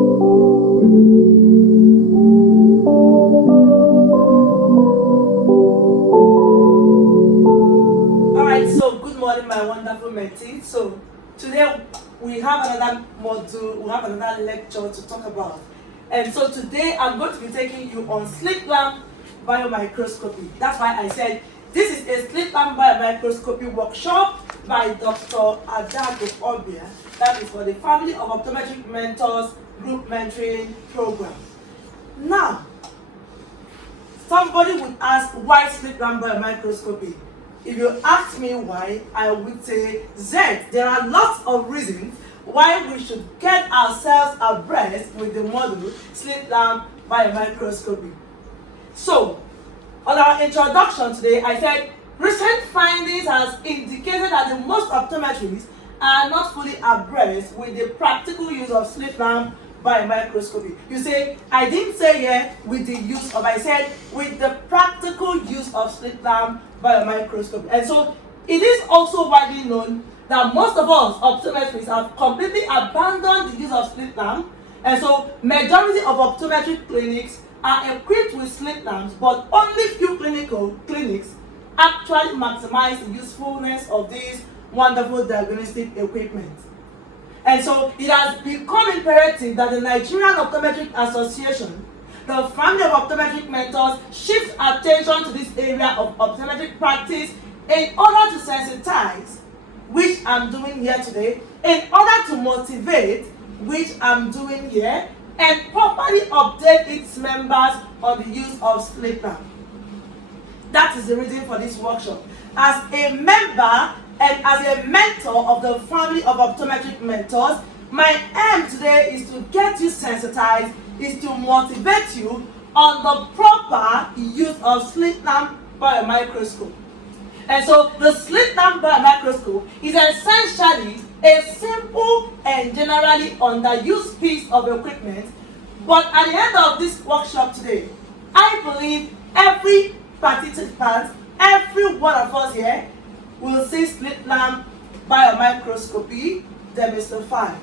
Alright, so good morning, my wonderful mentees. So today we have another module, we have another lecture to talk about. And so today I'm going to be taking you on slit lamp biomicroscopy. That's why I said this is a slit lamp biomicroscopy workshop by Dr. Obia. That is for the Family of Optometric Mentors Group Mentoring Program. Now, somebody would ask, why slit lamp biomicroscopy? If you ask me why, I would say Z. There are lots of reasons why we should get ourselves abreast with the model slit lamp biomicroscopy. So, on our introduction today, I said recent findings has indicated that the most optometrists are not fully abreast with the practical use of slit lamp biomicroscopy. You say, I didn't say here with the use of, I said with the practical use of slit lamp biomicroscopy. And so it is also widely known that most of us optometrists have completely abandoned the use of slit lamp, and so majority of optometric clinics are equipped with slit lamps, but only few clinics actually maximize the usefulness of these wonderful diagnostic equipment. And so it has become imperative that the Nigerian Optometric Association, the Family of Optometric Mentors, shift attention to this area of optometric practice in order to sensitize, which I'm doing here today, in order to motivate, which I'm doing here, and properly update its members on the use of slit lamp. That is the reason for this workshop. As a member and as a mentor of the Family of Optometric Mentors, my aim today is to get you sensitized, is to motivate you on the proper use of slit lamp biomicroscope. And so the slit lamp biomicroscope is essentially a simple and generally underused piece of equipment. But at the end of this workshop today, I believe every participant, every one of us here, will see slit lamp biomicroscopy demystified.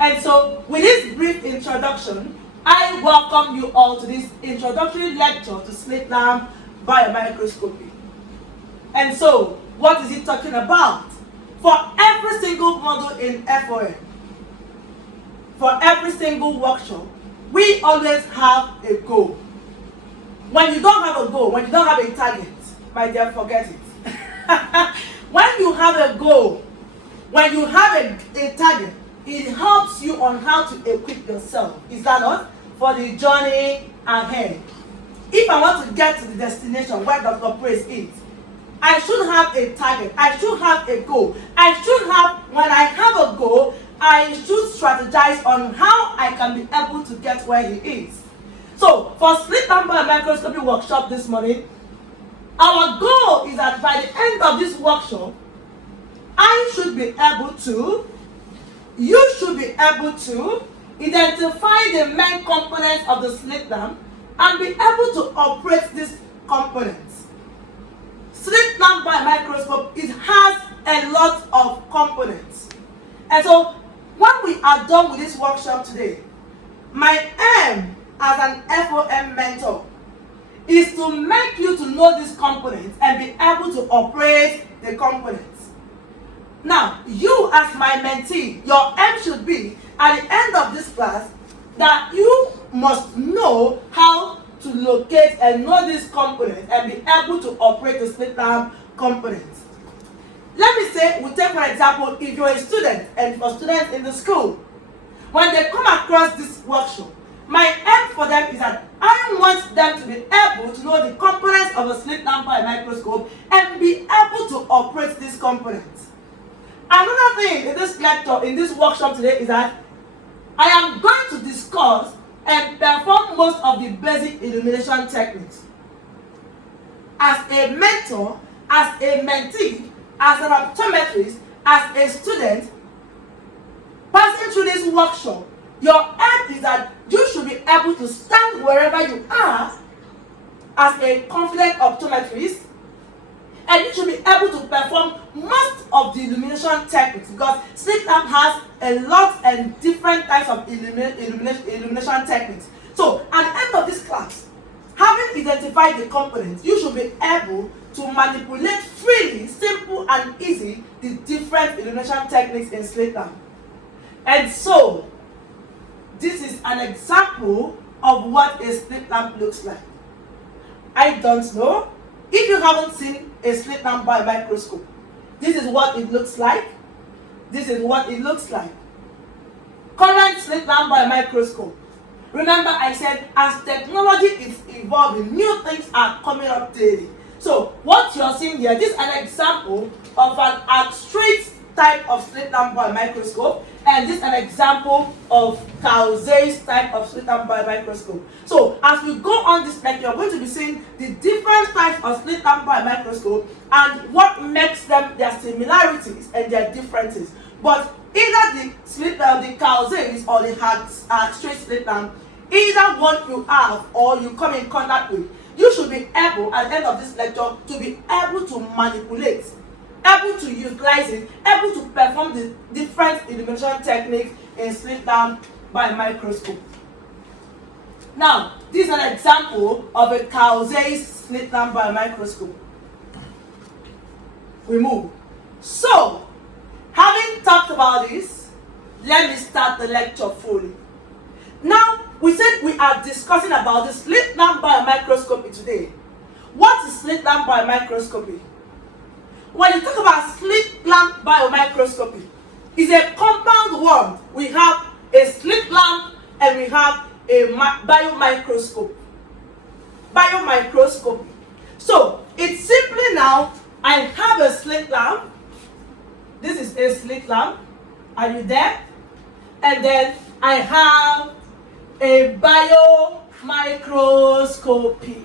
And so with this brief introduction, I welcome you all to this introductory lecture to slit lamp biomicroscopy. And so, what is it talking about? For every single module in FOM, for every single workshop, we always have a goal. When you don't have a goal, when you don't have a target, my dear, forget it. When you have a goal, when you have a target, it helps you on how to equip yourself. Is that not? For the journey ahead. If I want to get to the destination where Dr. Praise is, I should have a target. I should have a goal. When I have a goal, I should strategize on how I can be able to get where he is. So, for slit lamp biomicroscopy workshop this morning, our goal is that by the end of this workshop, you should be able to identify the main components of the slit lamp and be able to operate these components. Slit lamp biomicroscope, it has a lot of components. And so, when we are done with this workshop today, my aim as an FOM mentor is to make you to know these components and be able to operate the components. Now, you as my mentee, your aim should be at the end of this class that you must know how to locate and know these components and be able to operate the slit lamp components. Let me say, we take for example, if you're a student and for students in the school, when they come across this workshop, my aim for them is that I want them to be able to know the components of a slit lamp biomicroscope and be able to operate these components. Another thing in this lecture, in this workshop today, is that I am going to discuss and perform most of the basic illumination techniques. As a mentor, as a mentee, as an optometrist, as a student, passing through this workshop, your aim is that you should be able to stand wherever you are as a confident optometrist, and you should be able to perform most of the illumination techniques, because slit lamp has a lot and different types of illumination techniques. So at the end of this class, having identified the components, you should be able to manipulate freely, simple and easy, the different illumination techniques in slit lamp. And so this is an example of what a slit lamp looks like. I don't know if you haven't seen a slit lamp by a microscope. This is what it looks like. This is what it looks like. Current slit lamp by a microscope. Remember, I said as technology is evolving, new things are coming up daily. So what you're seeing here, this is an example of an abstract type of slit lamp by a microscope, and this is an example of Carl Zeiss type of slit lamp by a microscope. So as we go on this lecture, you're going to be seeing the different types of slit lamp by a microscope and what makes them, their similarities and their differences. But either the slit lamp, the Carl Zeiss or the straight slit lamp, either one you have or you come in contact with, you should be able at the end of this lecture to be able to manipulate, able to utilize it, able to perform the different illumination techniques in slit lamp by a microscope. Now, this is an example of a Carl Zeiss slit lamp by a microscope. We move. So, having talked about this, let me start the lecture fully. Now, we said we are discussing about the slit lamp by a microscopy today. What is slit lamp by a microscopy? When you talk about slit lamp biomicroscopy, it's a compound word. We have a slit lamp and we have a biomicroscope. Biomicroscopy. So it's simply now, I have a slit lamp. This is a slit lamp. Are you there? And then I have a biomicroscopy.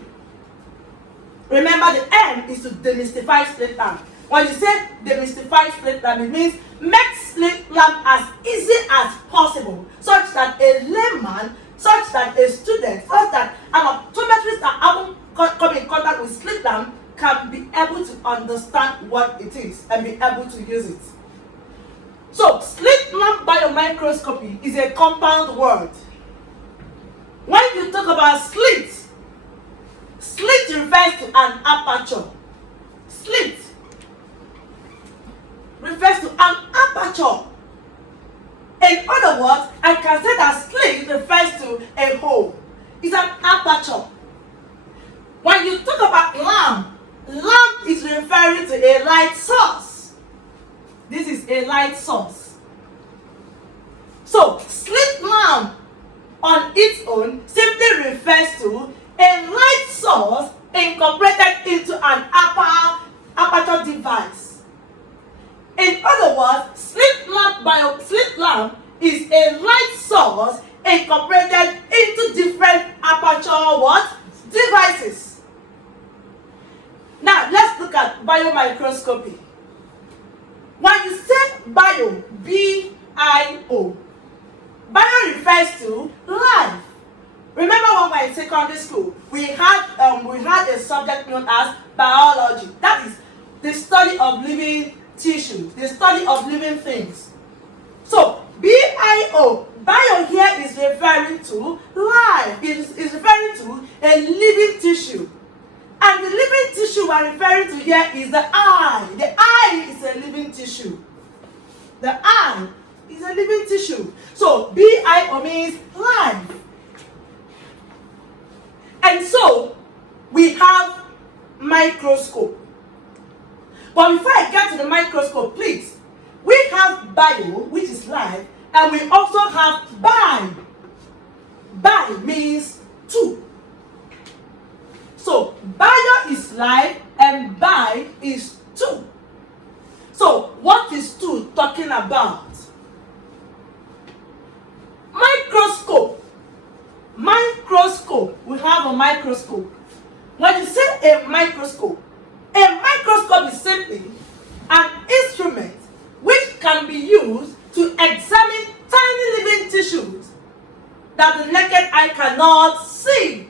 Remember, the M is to demystify slit lamp. When you say demystify slit lamp, it means make slit lamp as easy as possible, such that a layman, such that a student, such that an optometrist that haven't come in contact with slit lamp can be able to understand what it is and be able to use it. So, slit lamp biomicroscopy is a compound word. When you talk about slit, slit refers to an aperture. Slit refers to an aperture. In other words, I can say that slit refers to a hole. It's an aperture. When you talk about lamp, lamp is referring to a light source. This is a light source. So, slit lamp on its own simply refers to a light source incorporated into an aperture device. In other words, slit lamp is a light source incorporated into different aperture devices. Now let's look at biomicroscopy. When you say bio, B-I-O, bio refers to life. Remember when we were in secondary school, we had a subject known as biology. That is the study of living tissues, the study of living things. So B-I-O, bio here is referring to life. It is referring to a living tissue. And the living tissue we are referring to here is the eye. The eye is a living tissue. The eye is a living tissue. So B-I-O means life. And so we have microscope. But before I get to the microscope, please, we have bio, which is life, and we also have bi. Bi means two. So bio is life and bi is two. So what is two talking about? Microscope. Microscope. We have a microscope. When you say a microscope is simply an instrument which can be used to examine tiny living tissues that the naked eye cannot see.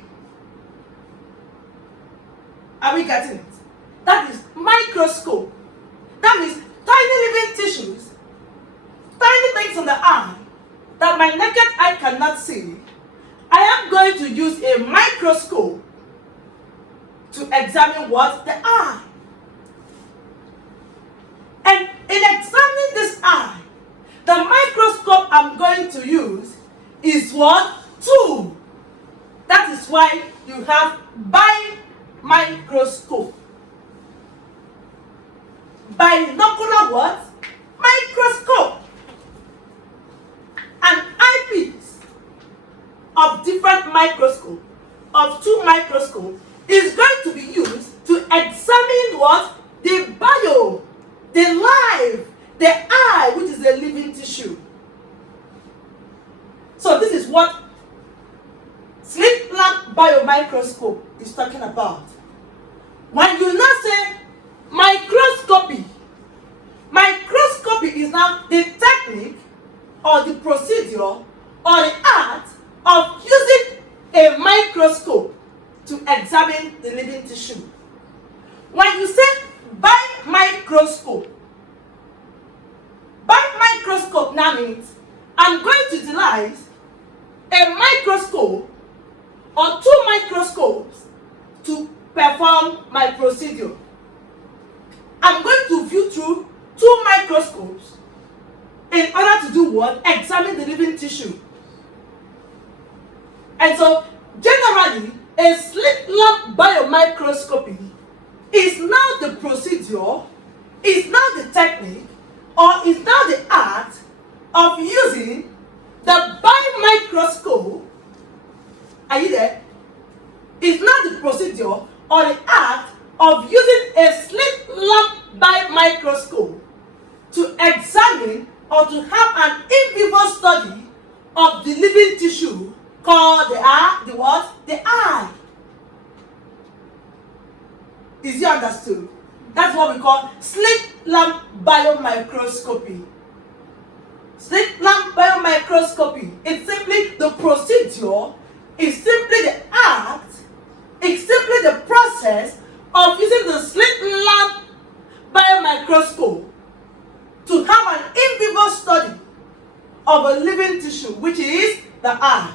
Are we getting it? That is microscope, that means tiny living tissues, tiny things in the eye that my naked eye cannot see, I am going to use a microscope to examine what? The eye. And in examining this eye, the microscope I'm going to use is what? Tool. That is why you have biomicroscope. Binocular what? Microscope. An eyepiece of different microscope, of two microscopes, is going to be used to examine what? The bio, the life, the eye, which is a living tissue. So this is what slit lamp biomicroscope is talking about. When you now say microscopy, microscopy is now the technique or the procedure or the art of using a microscope to examine the living tissue. When you say biomicroscope now means I'm going to utilize a microscope or two microscopes to perform my procedure. I'm going to view through two microscopes in order to do what? Examine the living tissue. And so, generally, a slit lamp biomicroscopy is now the procedure, is now the technique, or is now the art of using the biomicroscope. Are you there? It's not the procedure or the art of using a slit lamp biomicroscope to examine or to have an in vivo study of the living tissue called the what? The eye. Is it understood? That's what we call slit lamp biomicroscopy. Slit lamp biomicroscopy is simply the procedure, is simply the act, it's simply the process of using the slit lamp biomicroscope to have an in vivo study of a living tissue, which is the eye.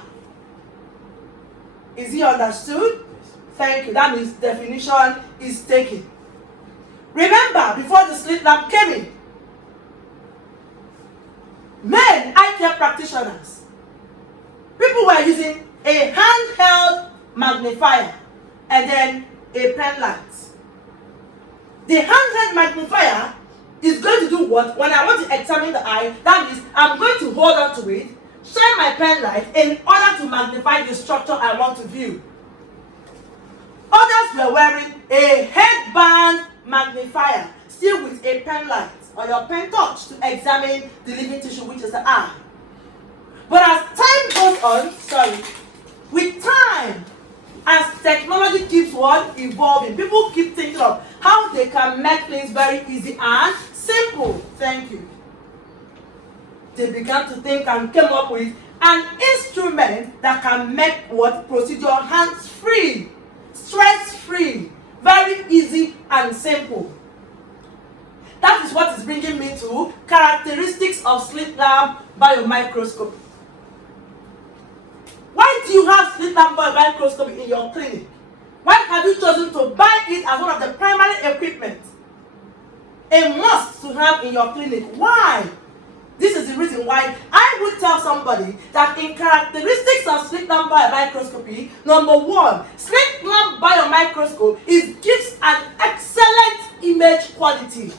Is it understood? Thank you. That means definition is taken. Remember, before the slit lamp came in, men, eye care practitioners, people were using a handheld magnifier and then a pen light. The handheld magnifier is going to do what? When I want to examine the eye, that means I'm going to hold on to it, shine my pen light in order to magnify the structure I want to view. Others were wearing a headband magnifier, still with a pen light or your pen touch to examine the living tissue, which is the eye. But as time goes on, with time, as technology keeps on evolving, people keep thinking of how they can make things very easy and simple. Thank you. They began to think and came up with an instrument that can make what? Procedure hands-free, stress-free, very easy and simple. That is what is bringing me to characteristics of slit lamp biomicroscopy. Why do you have slit lamp biomicroscopy in your clinic? Why have you chosen to buy it as one of the primary equipment? A must to have in your clinic. Why? This is the reason why I would tell somebody that in characteristics of slit lamp biomicroscopy, number one, slit lamp biomicroscope gives an excellent image quality.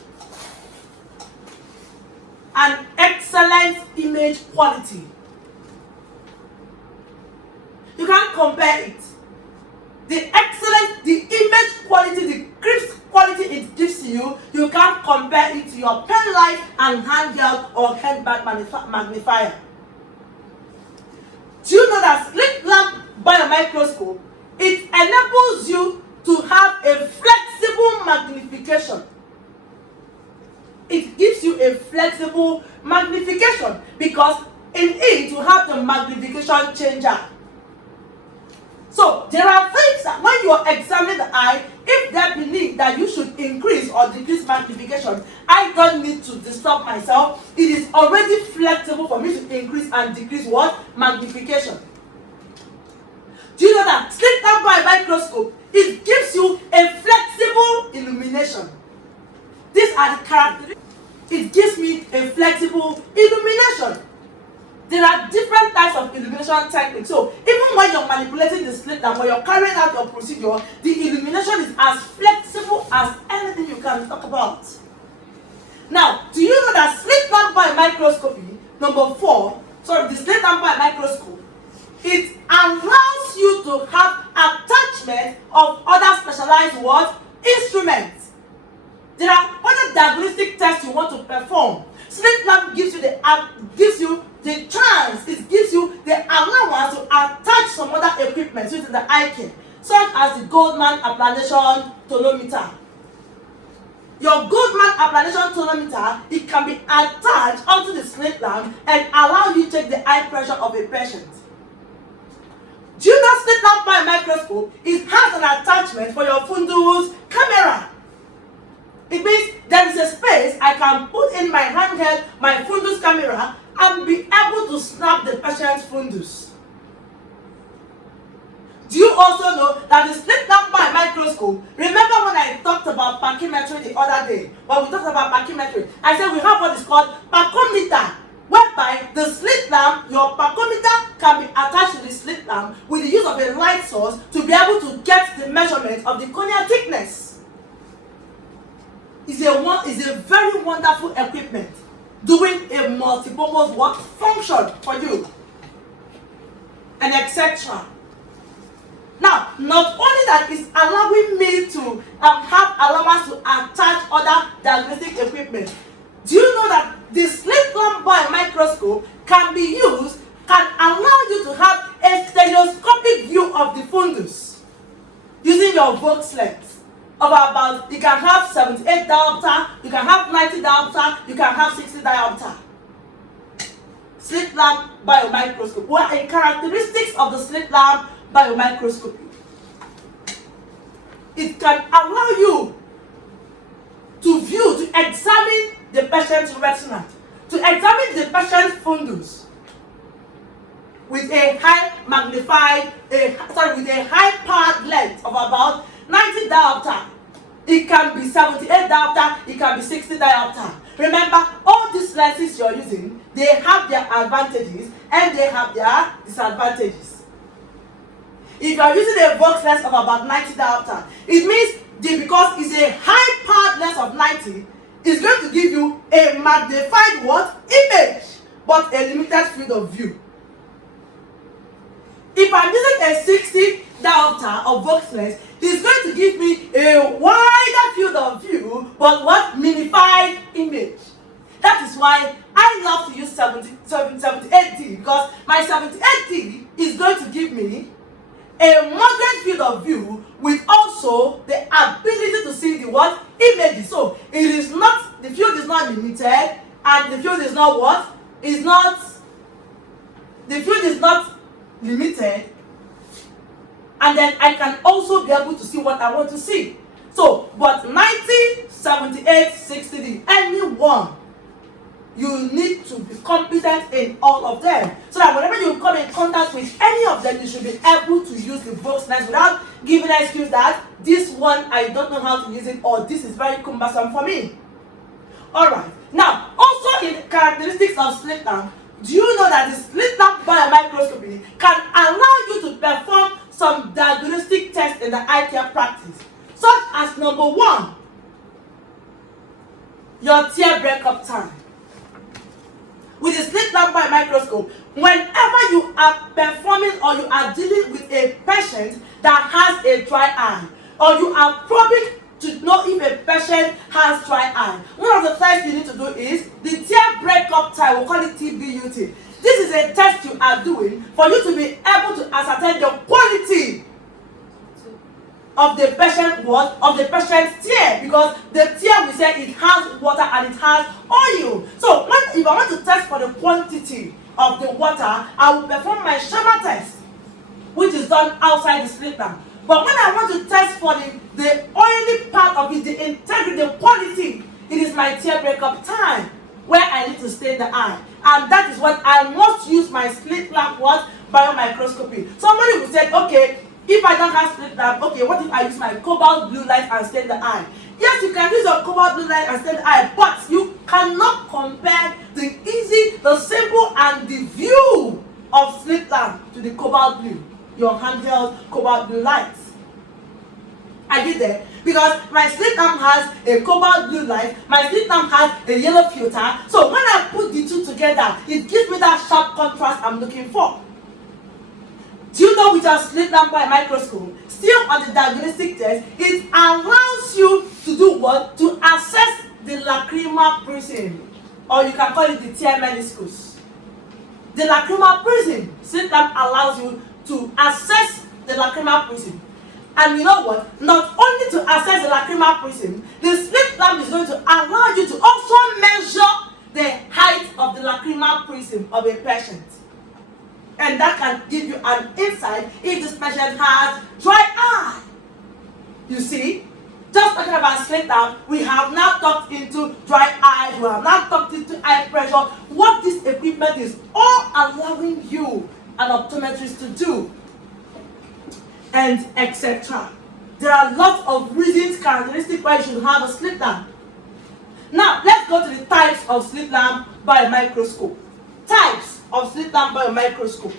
An excellent image quality. You can't compare it. The image quality, the crisp quality it gives to you, you can't compare it to your pen light and handheld or headband magnifier. Do you know that slit lamp biomicroscope, it enables you to have a flexible magnification. It gives you a flexible magnification because in it you have the magnification changer. So there are things that when you are examining the eye, if they believe that you should increase or decrease magnification, I don't need to disturb myself. It is already flexible for me to increase and decrease what? Magnification. Do you know that slit lamp by microscope, it gives you a flexible illumination. These are the characteristics. It gives me a flexible illumination. There are different types of illumination techniques. So even when you're manipulating the slit lamp, when you're carrying out your procedure, the illumination is as flexible as anything you can talk about. Now, do you know that slit lamp by microscopy, number 4, the slit lamp by microscope, it allows you to have attachment of other specialized what? Instruments. There are other diagnostic tests you want to perform. Slit lamp gives you the chance, it gives you the allowance to attach some other equipment to the eye care, such as the Goldman applanation tonometer. Your Goldman applanation tonometer, it can be attached onto the slit lamp and allow you to check the eye pressure of a patient. Do you know slit lamp by microscope? It has an attachment for your fundus camera. It means there is a space I can put in my handheld, my fundus camera, and be able to snap the patient's fundus. Do you also know that the slit lamp by microscope? Remember when I talked about pachymetry the other day? When we talked about pachymetry, I said we have what is called pachymeter, whereby the slit lamp, your pachymeter can be attached to the slit lamp with the use of a light source to be able to get the measurement of the cornea thickness. It's a very wonderful equipment doing a multipurpose work function for you, and etc. Now, not only that is allowing me to have allowance to attach other diagnostic equipment, do you know that the slit lamp by microscope can allow you to have a stereoscopic view of the fundus using your Vox lens of about, you can have 78 diopter, you can have 90 diopter, you can have 60 diopter. Slit lamp biomicroscope. What are the characteristics of the slit lamp biomicroscopy? It can allow you to view, to examine the patient's retina, to examine the patient's fundus with a high powered lens of about 90 diopter. It can be 78 diopter, it can be 60 diopter. Remember, all these lenses you're using, they have their advantages and they have their disadvantages. If you're using a Vox lens of about 90 diopter, it means because it's a high powered lens of 90, it's going to give you a magnified what? Image, but a limited field of view. If I'm using a 60 diopter of Vox lens, it's going to give me a wider field of view, but what? Minified image. That is why I love to use 78D, because my 78D is going to give me a moderate field of view with also the ability to see the what? Images. So it is not, the field is not limited, and the field is not what? The field is not limited, and then I can also be able to see what I want to see. So, but 90, 78, 60D, any one, you need to be competent in all of them, so that whenever you come in contact with any of them, you should be able to use the Vox lens without giving an excuse that this one I don't know how to use it, or this is very cumbersome for me. Alright, now also in characteristics of slit lamp, do you know that the slit lamp biomicroscopy can allow you to perform some diagnostic tests in the eye care practice, such as number 1, your tear breakup time. With the slit lamp biomicroscope, whenever you are performing or you are dealing with a patient that has a dry eye, or you are probing to know if a patient has dry eye, one of the tests you need to do is the tear breakup time. We call it TBUT. This is a test you are doing for you to be able to ascertain the quality of the patient of the patient's tear, because the tear, we say it has water and it has oil. So if I want to test for the quantity of the water, I will perform my Schema test, which is done outside the slit lamp. But when I want to test for the oily part of it, the integrity, the quality, it is my tear breakup time where I need to stain the eye. And that is what I must use my slit lamp, what? Biomicroscopy. Somebody will say, okay, if I don't have slit lamp, okay, what if I use my cobalt blue light and stain the eye? Yes, you can use your cobalt blue light and stain the eye, but you cannot compare the easy, the simple, and the view of slit lamp to the cobalt blue, your handheld cobalt blue lights. Are you there? Because my slit lamp has a cobalt blue light, my slit lamp has a yellow filter, so when I put the two together, it gives me that sharp contrast I'm looking for. Do you know with your slit lamp by microscope, still on the diagnostic test, it allows you to do what? To assess the lacrimal prism, or you can call it the tear meniscus. The lacrimal prism, slit lamp allows you to assess the lacrimal prism. And you know what? Not only to assess the lacrimal prism, the slit lamp is going to allow you to also measure the height of the lacrimal prism of a patient. And that can give you an insight if this patient has dry eye. You see, just talking about slit lamp, we have now talked into dry eyes, we have now talked into eye pressure. What this equipment is all allowing you, an optometrist, to do, and etc. There are lots of reasons, characteristics why you should have a slit lamp. Now, let's go to the types of slit lamp by microscope. Types of slit lamp by microscope.